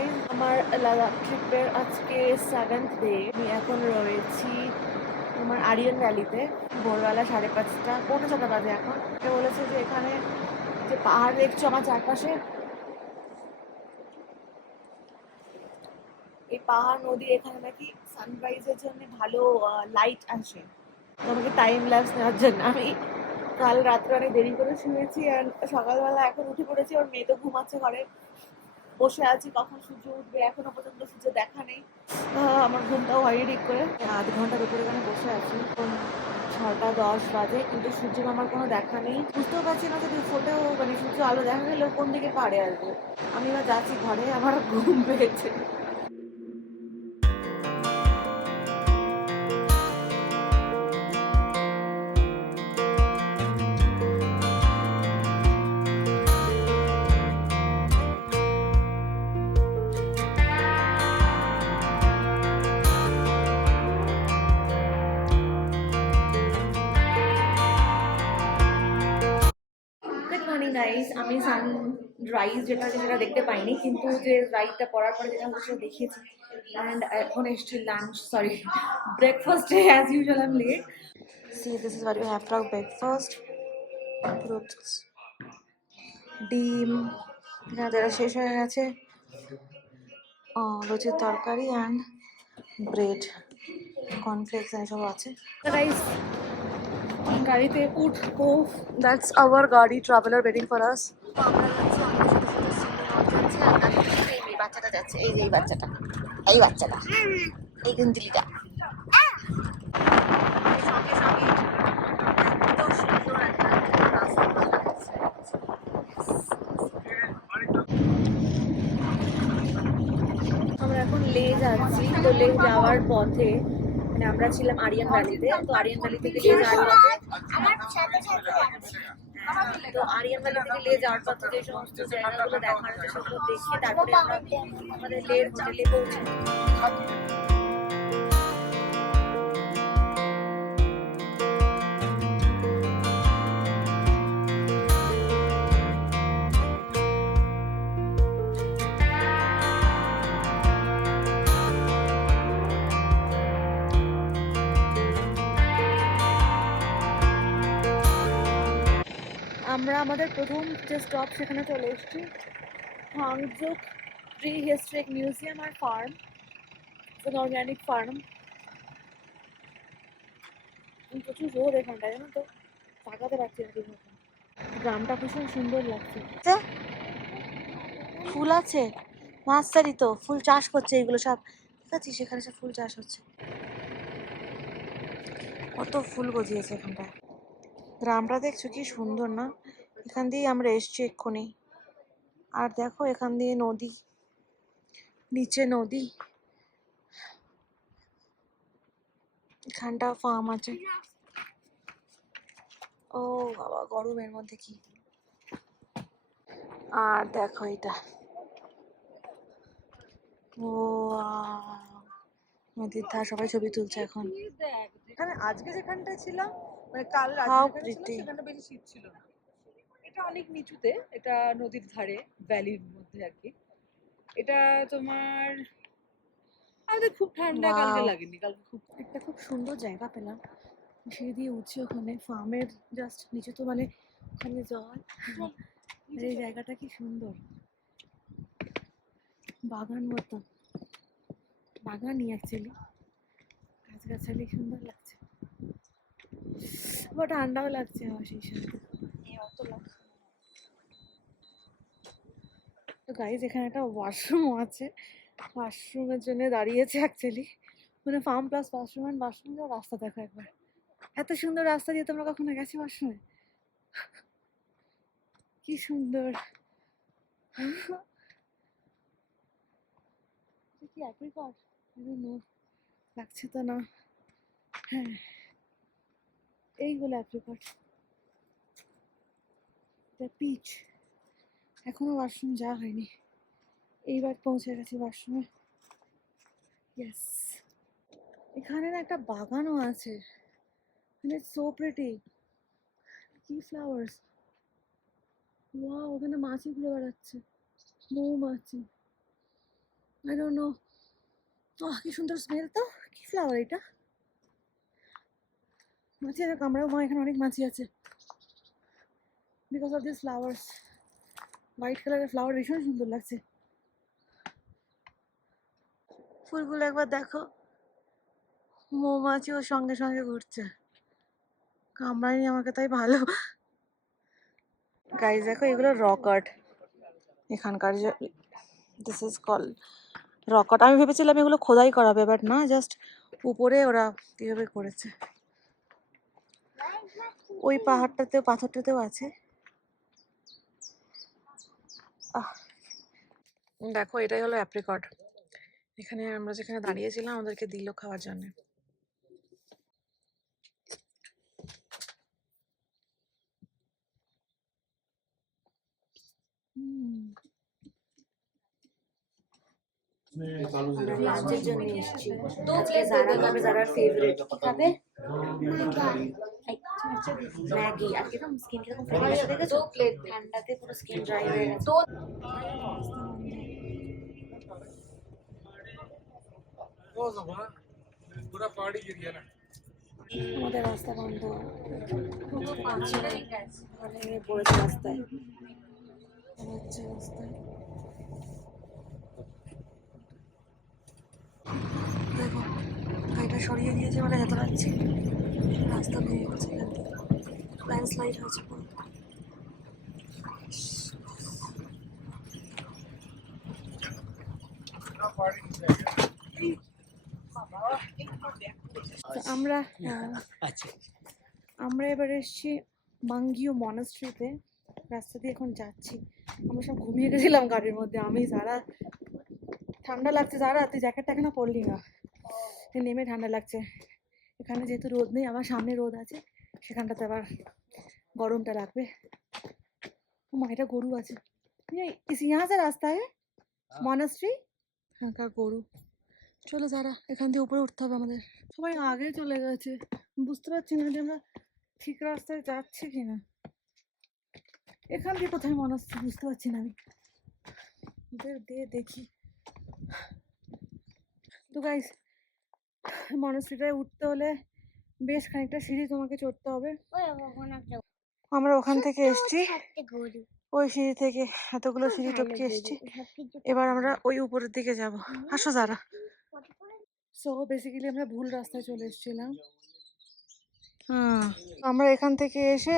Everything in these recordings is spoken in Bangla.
গাইস, আমার লাদাখ ট্রিপের আজকে 7th ডে। আমি এখন রয়েছি আমার আরিয়ান ভ্যালিতে। ভোরবেলা 5:30 পৌনে 6টা বাজে এখন। বলেছে যে এখানে যে পাহাড় দেখছো আমার চারপাশে, এই পাহাড় নদী, এখানে নাকি সানরাইজের জন্য ভালো লাইট আসে। তো আমাকে টাইম ল্যাপস নেওয়ার জন্য আমি কাল রাত্রে অনেক দেরি করে শুয়েছি আর সকালবেলা এখন উঠে পড়েছি। ওর মেয়ে তো ঘুমাচ্ছে ঘরে, বসে আছি কখন সূর্য উঠবে, এখনো পর্যন্ত সূর্য দেখা নেই। আমার ঘুমটাও হয়নি ঠিক করে। 8 ঘন্টার উপরে এখানে বসে আছি। এখন 6টা 10 বাজে, কিন্তু সূর্যের আমার কোনো দেখা নেই। বুঝতেও পারছি না যদি ফোটেও, মানে সূর্য আলো দেখা গেলেও কোন দিকে পাড়ে আসবে। আমি এবার যাচ্ছি ঘরে, আমার ঘুম পেয়েছে। গুড মর্নিং গাইস, আমি সানরাইজ যেটা দেখতে পাইনি, কিন্তু যে রাইডটা পড়ার পরে যেটা হচ্ছে সেটা দেখিয়েছি। অ্যান্ড এখন এসছি লাঞ্চ, সরি ব্রেকফাস্টে। As usual I am late. See this is what you have for breakfast. Fruits, ডিম, এখানে যেটা শেষ হয়ে গেছে, লুচির তরকারি অ্যান্ড ব্রেড, কর্নফ্লেক্স এসব আছে। গাইস, গাড়িতে উঠবো। দ্যাটস আওয়ার গাড়ি ট্রাভেলার ওয়েটিং ফর আস। আমরা যাচ্ছি, আমাদের সাথে সাথে এই বাচ্চাটা যাচ্ছে, এই যে এই বাচ্চাটা, এই বাচ্চাটা, এই গুঞ্জলিটা। আমরা এখন লে যাচ্ছি। তো লে যাওয়ার পথে, মানে আমরা ছিলাম আরিয়ান ভ্যালিতে, তো আরিয়ান ভ্যালি থেকে লে যাওয়ার পথে, তো আরিয়ান ভ্যালি থেকে লে যাওয়ার পথে যে সমস্ত জায়গাগুলো দেখার আছে সেগুলো দেখে তারপরে আমরা আমাদের লের হোটেলে পৌঁছাই। আমরা আমাদের প্রথম যে স্টপ সেখানে চলে এসেছি, হাংজুক প্রি হিস্ট্রিক মিউজিয়াম আর ফার্ম, অর্গানিক ফার্ম। প্রচুর রোদ এখানটায়, জানো তো, তাকাতে পারছি না ঠিক মতো। গ্রামটা ভীষণ সুন্দর লাগছে। ফুল আছে, নার্সারি তো ফুল চাষ করছে, এগুলো সব ঠিক আছে, সেখানে সব ফুল চাষ হচ্ছে। কত ফুল গজিয়েছে এখানটায়। গ্রামটা দেখছো কি সুন্দর না? এখান দিয়ে আমরা এসছি এক্ষুনি। আর দেখো এখান দিয়ে নদী, নিচে নদী, এখানটা ফার্ম আছে। ও বাবা, গরমের মধ্যে কি। আর দেখো এটা, ও নদীর ধার, সবাই ছবি তুলছে এখন। এখানে আজকে যেখানটায় ছিলাম, মানে কাল হাউ রাতে যেখানে ছিলাম প্রিটি। সেখানটা বেশি শীত ছিল না। এটা অনেক নিচুতে, এটা নদীর ধারে, ভ্যালির মধ্যে আর কি। এটা তোমার আমাদের খুব ঠান্ডা কালকে ওয়াও, লাগেনি, কালকে খুব একটা খুব সুন্দর জায়গা পেলাম। সিঁড়ি দিয়ে উঠছি ওখানে, ফার্মের জাস্ট নিচে তো মানে ওখানে জল। আর এই জায়গাটা কি সুন্দর, বাগান মতো, বাগানই অ্যাকচুয়ালি, গাছগাছালি সুন্দর লাগছে। আবার ঠান্ডাও লাগছে আমার সেই সাথে। অত লাগছে না। তো গাইজ, এখানে একটা ওয়াশরুম আছে, ওয়াশরুমের জন্য দাঁড়িয়েছে অ্যাকচুয়ালি। মানে farm plus washroom, and washroom যাওয়ার রাস্তা দেখো একবার, এত সুন্দর রাস্তা দিয়ে তোমরা কখনো গেছো ওয়াশরুমে? কি সুন্দর। কি অ্যাপ্রিকট, নো, লাগছে তো না। হ্যাঁ, এইগুলো অ্যাপ্রিকট, এটা পিচ। এখনো ওয়াশরুম যাওয়া হয়নি, এইবার পৌঁছে গেছি ওয়াশরুমে। ইয়েস, এখানে না একটা বাগানও আছে, মানে সো প্রিটি, কি ফ্লাওয়ার্স। ওয়াও, ওখানে মাছি ঘুরে বেড়াচ্ছে, মৌমাছি। I don't know. কি সুন্দর স্মেল তো। কি ফ্লাওয়ার এটা? মাছি আর কামড়াও মা, এখানে অনেক মাছি আছে because of this flowers. White কালারের ফ্লাওয়ার ভীষণ সুন্দর লাগছে। ফুলগুলো একবার দেখো, মৌমাছি ওর সঙ্গে সঙ্গে ঘুরছে। কামড়ায়নি আমাকে, তাই ভালো। গাইজ দেখো, এগুলো রক আর্ট এখানকার। যে this is call rock art. আমি ভেবেছিলাম এগুলো খোদাই করাবে, বাট না, জাস্ট উপরে ওরা কিভাবে করেছে। ওই পাহাড়টাতেও, পাথরটাতেও আছে। দেখো, এটাই হলো অ্যাপ্রিকট। এখানে আমরা যেখানে দাঁড়িয়েছিলাম আমাদেরকে দিল খাওয়ার জন্য। আমরা লাঞ্চের জন্য এসেছি। আজকে জারা খাবে, জারার ফেভারিট। কি খাবে? ম্যাগি। আজকে তো স্কিন কিরকম ফুলে গেছে দেখেছো? ঠান্ডাতে পুরো স্কিন ড্রাই হয়ে গেছে। আমাদের রাস্তা বন্ধ। মানে পড়েছে রাস্তায়, হচ্ছে রাস্তায়। দেখো, গাড়িটা সরিয়ে দিয়েছে বলে যেতে পারছি। রাস্তা ভেঙে গেছে, এখান থেকে ল্যান্ডস্লাইড হয়েছে পুরো। আমরা আমরা এবার এসেছি মাঙ্গিও মনাস্ট্রিতে। রাস্তা দিয়ে এখন যাচ্ছি। আমরা সব ঘুমিয়ে গেছিলাম গাড়ির মধ্যে। আমি যারা, ঠান্ডা লাগছে। যারা তুই জ্যাকেটটা কেন পরলি না? নেমে ঠান্ডা লাগছে। এখানে যেহেতু রোদ নেই, আবার সামনে রোদ আছে, সেখানটাতে আবার গরমটা লাগবে। ও মা, এটা গরু আছে। ইহা সে রাস্তা মনাস্ট্রি। হ্যাঁ, গরু। চলো যারা, এখান দিয়ে উপরে উঠতে হবে আমাদের। সবাই আগে চলে গেছে। বুঝতে পারছি না যে আমরা ঠিক রাস্তায় যাচ্ছি কিনা। এখান দিয়ে কোথায় মনাস্ট্রি বুঝতে পারছি না আমি। দিয়ে দেখি। তো গাইস, মনাস্ট্রিটায় উঠতে হলে বেশ খানিকটা সিঁড়ি তোমাকে চড়তে হবে। আমরা ওখান থেকে এসছি, ওই সিঁড়ি থেকে এতগুলো সিঁড়ি টপকে এসছি। এবার আমরা ওই উপরের দিকে যাব। আসো যারা। সো বেসিক্যালি আমরা ভুল রাস্তায় চলে এসেছিলাম। আমরা এখান থেকে এসে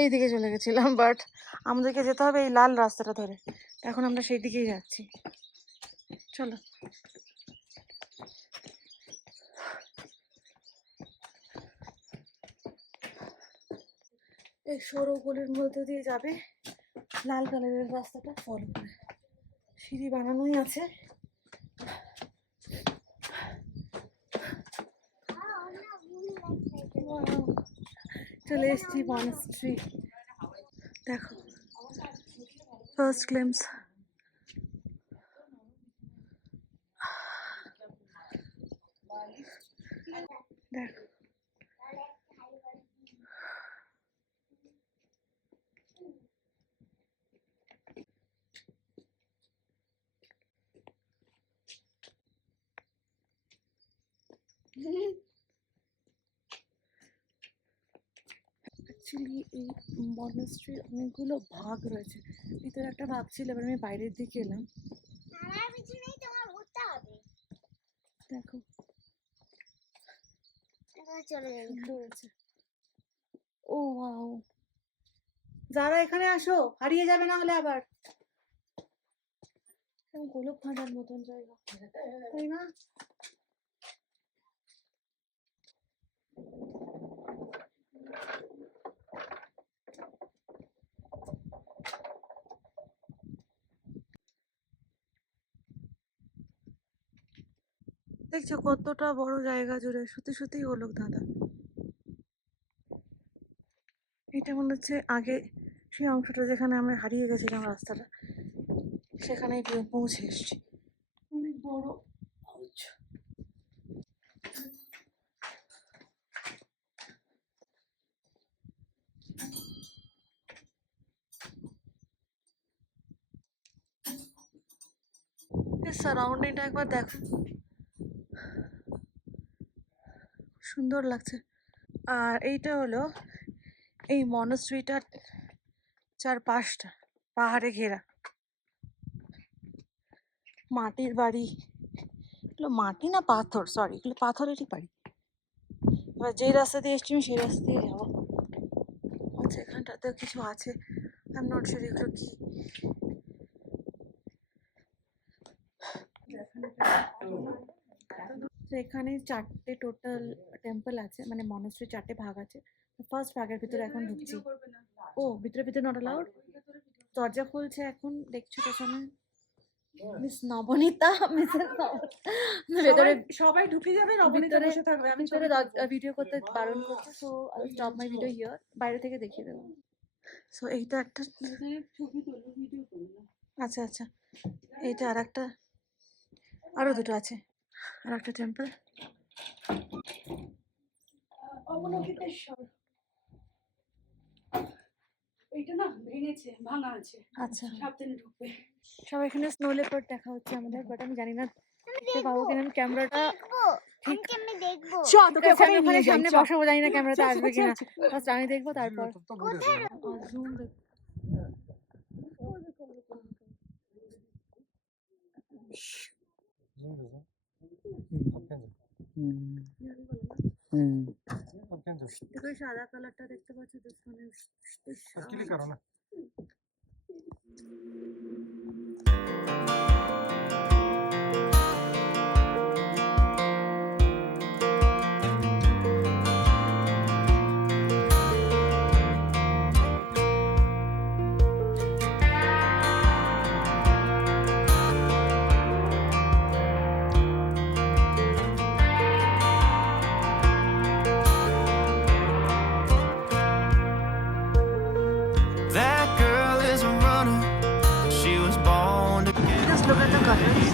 এই দিকে চলে গেছিলাম, বাট আমাদেরকে যেতে হবে এই লাল রাস্তাটা ধরে। এখন আমরা সেই দিকেই যাচ্ছি। চলো। এই সরু গলির মধ্যে দিয়ে যাবে, লাল কালারের রাস্তাটা ফলো করে। সিঁড়ি বানানোই আছে। চলে এসছি মনাস্ট্রি। দেখো, ফার্স্ট গ্লিম্পস। দেখো, অ্যাকচুয়ালি এই মনাস্ট্রির অনেকগুলো ভাগ রয়েছে। ভিতরে একটা ভাগ ছিল, এবার আমি বাইরের দিকে এলাম। দেখো, ও ওয়াও, যারা এখানে আসো, হারিয়ে যাবে না হলে আবার। গোলক ভাঁড়ার মতন জায়গা, তাই না? দেখছো কতটা বড় জায়গা জুড়ে, সত্যি সত্যি গোলক ধাঁধা। এটা মনে হচ্ছে আগে সেই অংশটা যেখানে আমরা হারিয়ে গেছিলাম রাস্তাটা, সেখানেই পৌঁছে এসছি। অনেক বড়। সারাউন্ডিংটা একবার দেখো, সুন্দর লাগছে। আর এইটা হলো এই মনস্ট্রিটার চারপাশটা পাহাড়ে ঘেরা, মাটির বাড়ি। এগুলো মাটি না পাথর, সরি এগুলো পাথরেরই বাড়ি। এবার যেই রাস্তা দিয়ে এসছি আমি সেই রাস্তা দিয়ে যাবো। আচ্ছা এখানটাতেও কিছু আছে, আই এম নট শিওর এগুলো কি। তো এখানে 4টে টোটাল টেম্পল আছে, মানে মনস্ট্রি 4টে ভাগ আছে। ফার্স্ট ভাগের ভিতরে এখন ঢুকছি। ও ভিতরে ভিতরে নট অ্যালাউড। দরজা খুলছে এখন, দেখছো পেছনে মিস নবনীতা, মিসেস ভেতরে সবাই ঢুকে যাবে, নবনীতা বসে থাকবে, আমি ভিতরে ভিডিও করতে বারণ করছে। So I stop my video here, বাইরে থেকে দেখিয়ে দেবো। সো এইটা একটা, ছবি তুলবো, ভিডিও করবো। আচ্ছা আচ্ছা, এইটা আর একটা, আরো দুটো আছে, আর একটা টেম্পল। অবলোকিতেশ্বর, এইটা না ভেঙেছে, ভাঙা আছে, আচ্ছা সাবধানে ঢুকবে। সব এখানে স্নো লেপার্ড দেখা হচ্ছে আমাদের, বাট আমি জানি না দেখতে পাবো কিনা। আমি ক্যামেরাটা ঠিক আমি দেখবো। তোকে ওখানে ওখানে সামনে বসাবো, জানি না ক্যামেরাটা আসবে কিনা। ফার্স্ট আমি দেখবো তারপর জুম দেখ। দেখো সাদা কালারটা দেখতে পাচ্ছ, That girl is a runner. She was born to get just look at the colors.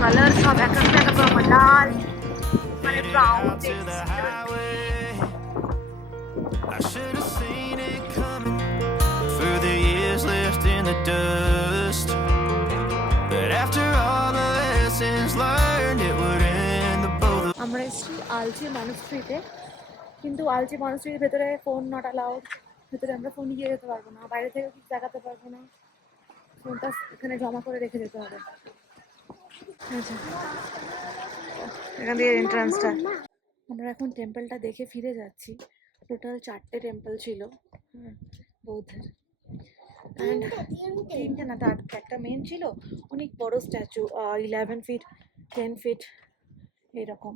Colors সব এক একটা এক রকম, লাল মানে brown out to the highway. I should have seen it coming through the years left in the dust. But after all the lessons learned, it would end the both of আমরা এসেছি আলচি মনস্ট্রিতে, কিন্তু আলচি মনস্ট্রির ভেতরে ফোন নট অ্যালাউড। ভেতরে আমরা ফোন নিয়ে যেতে পারবো না, বাইরে থেকে কিছু দেখাতে পারবো না, ফোনটা এখানে জমা করে রেখে যেতে হবে। আচ্ছা এখান দিয়ে এন্ট্রান্সটা। আমরা এখন টেম্পলটা দেখে ফিরে যাচ্ছি। টোটাল 4টে টেম্পল ছিল বৌদ্ধের, অ্যান্ড 3টে না, তার একটা মেন ছিল, অনেক বড় স্ট্যাচু, 11 ফিট 10 ফিট এরকম।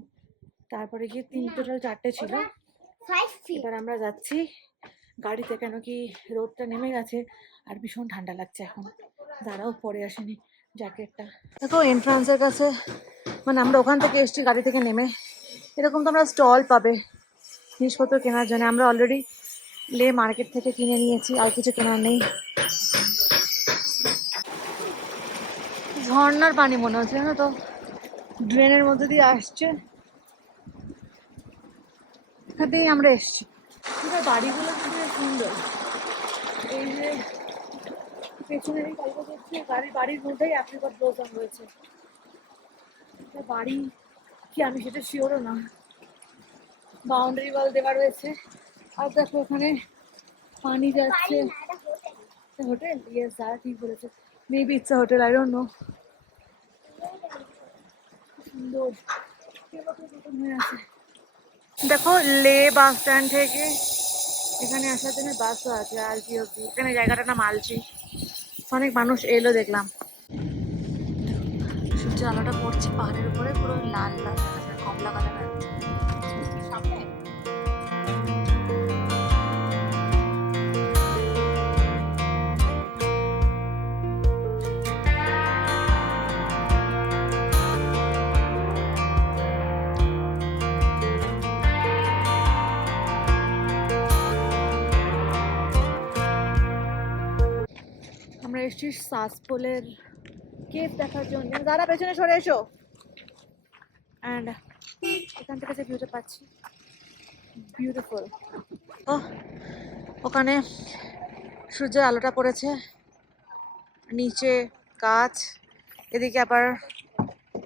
তারপরে গিয়ে টোটাল 4টে ছিল। 5 feet। এবার আমরা যাচ্ছি গাড়িতে, কেন কি রোদটা নেমে গেছে আর ভীষণ ঠান্ডা লাগছে এখন। দাঁড়াও পরে আসেনি জ্যাকেটটা। দেখো এন্ট্রান্সের কাছে, মানে আমরা ওখান থেকে এসেছি গাড়ি থেকে নেমে, এরকম তো আমরা স্টল পাবে জিনিসপত্র কেনার জন্য। আমরা অলরেডি লে মার্কেট থেকে কিনে নিয়েছি, আর কিছু কেনার নেই। ঝর্ণার পানি মনে হচ্ছে, জানো তো, ড্রেনের মধ্যে দিয়ে আসছে। এখান থেকেই আমরা এসেছি। বাড়িগুলো খুবই সুন্দর। এই যে পেছনের এই গল্প করছে, বাড়ির মধ্যেই অ্যাপ্রিকট ব্লসম রয়েছে। বাড়ি কি আমি সেটা শিওরও না। বাউন্ডারি ওয়াল দেওয়া রয়েছে, আর দেখো ওখানে পানি যাচ্ছে। হোটেল, ইয়েস দাদা ঠিক বলেছে, maybe it's a hotel, I don't know. সুন্দর হয়ে আছে। দেখো লে বাস স্ট্যান্ড থেকে এখানে আসার জন্য বাসও আছে, আলচি অব্দি। এখানে জায়গাটার নাম আলচি। অনেক মানুষ এলো দেখলাম। সূর্য আলোটা পড়ছে পাহাড়ের উপরে, পুরো লাল লাল কমলা কালার আছে। আমরা এসেছি সাসপোলের কেভ দেখার জন্য। দাদা পেছনে সরে এসো। অ্যান্ড এখান থেকে যে ভিউটা পাচ্ছি, বিউটিফুল। ও ওখানে সূর্যের আলোটা পড়েছে, নিচে গাছ, এদিকে আবার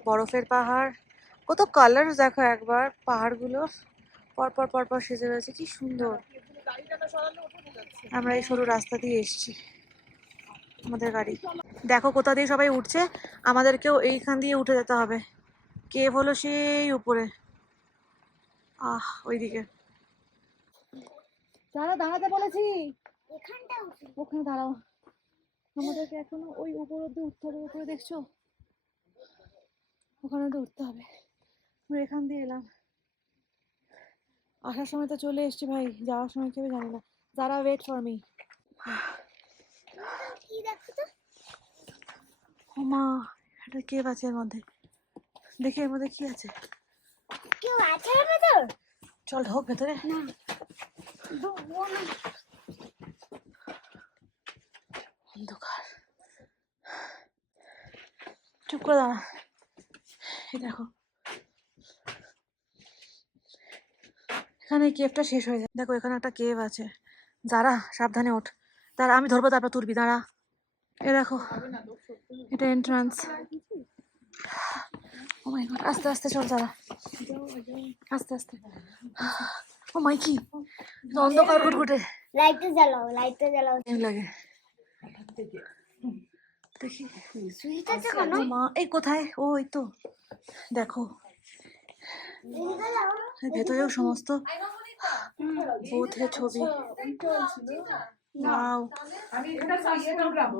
বরফের পাহাড়, কত কালার দেখো একবার পাহাড়গুলো পরপর পরপর সেজে রয়েছে, কি সুন্দর। আমরা এই সরু রাস্তা দিয়ে এসেছি, আমাদের গাড়ি দেখো কোথা দিয়ে সবাই উঠছে, আমাদেরকেও এইখান দিয়ে উঠে যেতে হবে। কেভ হলো সেই উপরে, ওইদিকে। যারা দাঁড়াতে বলেছি ওখানে দাঁড়াও, আমাদেরকে এখনো ওই উপর অব্দি উঠতে হবে। উপরে দেখছো, ওখানে উঠতে হবে। আমরা এখান দিয়ে এলাম, আসার সময় তো চলে এসছি ভাই, যাওয়ার সময় কেউ জানি না। যারা ওয়েট ফর মি। ও মা, এটা কেভ আছে এর মধ্যে, দেখি এর মধ্যে কি আছে। চল ঢোক ভেতরে। অন্ধকার, চুপ করে দাঁড়া। এই দেখো এখানে কেভটা শেষ হয়ে যায়, দেখো এখানে একটা কেভ আছে। যারা সাবধানে ওঠ, দাঁড়া আমি ধরবো তারপর তুলবি, দাঁড়া। এ দেখো এটা এন্ট্রান্স। ও মাই গড, আস্তে আস্তে চল, যারা আস্তে আস্তে। ও মাই, কি অন্ধকার ঘুটঘুটে। লাইটটা জ্বালাও লাগে দেখি। সুইচ আছে কোনো? ও মা, এই কোথায়? ও এই তো দেখো, ভেতরেও সমস্ত বুদ্ধের ছবি। ওয়াও, আমি এটা সাসফুল গ্রাম,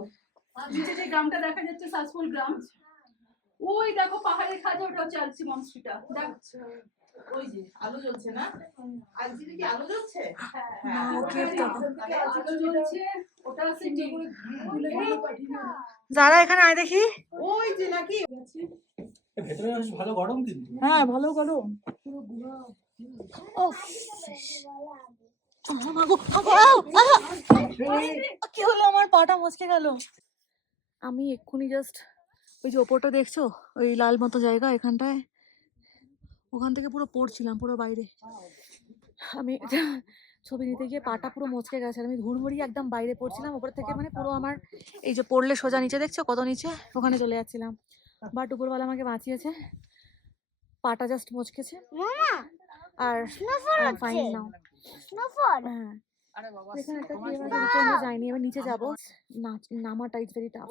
নিচে যে গ্রামটা দেখা যাচ্ছে সাসফুল গ্রাম, ওই দেখো পাহাড়ের খাজা, ওটা হচ্ছে আলসি মনস্ট্রিটা। দেখ ওই যে আলো জ্বলছে না, আলসিতে কি আলো জ্বলছে? ওয়াও, কেভ দেখো। আলো জ্বলছে, ওটা সিটি। যারা এখানে আয় দেখি। ওই যে নাকি ভেতরে বেশ ভালো গরম কিন্তু। হ্যাঁ ভালো গরম। ও কি হলো, আমার পাটা মচকে গেল। আমি এক্ষুনি জাস্ট ওই যে ওপরটা দেখছো, ওই লাল মতো জায়গা এখানটায়, ওখান থেকে পুরো পড়ছিলাম পুরো বাইরে। আমি ছবি নিতে গিয়ে পাটা পুরো মচকে গেছে, আমি হুড়মুড়িয়ে একদম বাইরে পড়ছিলাম ওপর থেকে, মানে পুরো আমার এই যে পড়লে সোজা নিচে দেখছো কত নিচে, ওখানে চলে যাচ্ছিলাম। বাট উপরওয়ালা আমাকে বাঁচিয়েছে, পাটা জাস্ট মচকেছে। আর ফাইন নাও। হ্যাঁ, এখানে একটা কেভ আছে, নিচে আমরা যাইনি, এবার নিচে যাবো। নামাটা ইজ ভেরি টাফ,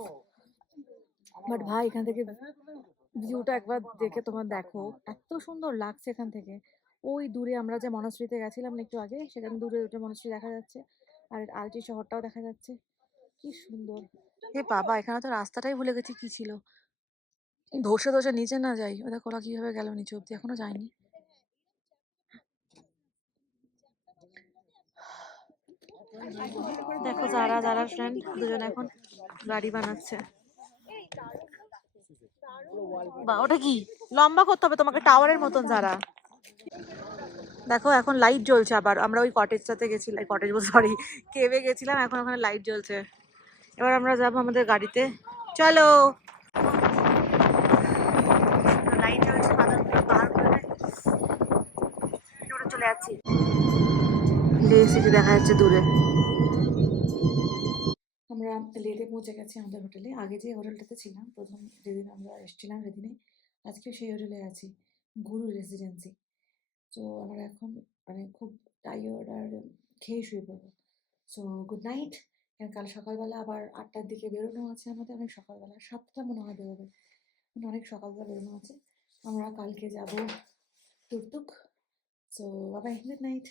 বাট ভাই এখান থেকে ভিউটা একবার দেখে তোমার দেখো, এত সুন্দর লাগছে এখান থেকে। ওই দূরে আমরা যে মনাস্ট্রিতে গেছিলাম না একটু আগে, সেখানে দূরে দুটো মনাস্ট্রি দেখা যাচ্ছে, আর আলটি শহরটাও দেখা যাচ্ছে, কি সুন্দর। এ বাবা, এখানে তো রাস্তাটাই ভুলে গেছি কি ছিল। ধসে ধসে নিচে না যাই, ও দেখো ওরা কিভাবে গেল নিচে অব্দি, এখনো যায়নি। দেখো যারা যারা ফ্রেন্ড দুজন এখন গাড়ি বানাচ্ছে। বা ওটা কি লম্বা করতে হবে তোমাকে, টাওয়ারের মতন। যারা দেখো এখন লাইট জ্বলছে, আবার আমরা ওই কটেজটাতে গেছিলাম, কটেজ সরি কেভে গেছিলাম, এখন ওখানে লাইট জ্বলছে। এবার আমরা যাবো আমাদের গাড়িতে, চলো। লাইট জ্বলছে, বাদলগুলো পাহাড় করে চলে যাচ্ছি। লে সিটি দেখা যাচ্ছে দূরে। আমরা লেতে পৌঁছে গেছি আমাদের হোটেলে। আগে যে হোটেলটাতে ছিলাম প্রথম যেদিন আমরা এসেছিলাম সেদিনে, আজকেও সেই হোটেলে আছি, গুরু রেসিডেন্সি। তো আমরা এখন মানে খুব টায়ার্ড আর খেয়ে শুয়ে পড়বো। So good night. কাল সকালবেলা আবার 8টার দিকে বেরোনো আছে আমাদের, অনেক সকালবেলা 7টা মনে হয় বেরোবে, কিন্তু অনেক সকালবেলা বেরোনো আছে। আমরা কালকে যাব টুকটুক। সো বাবাই, গুড নাইট।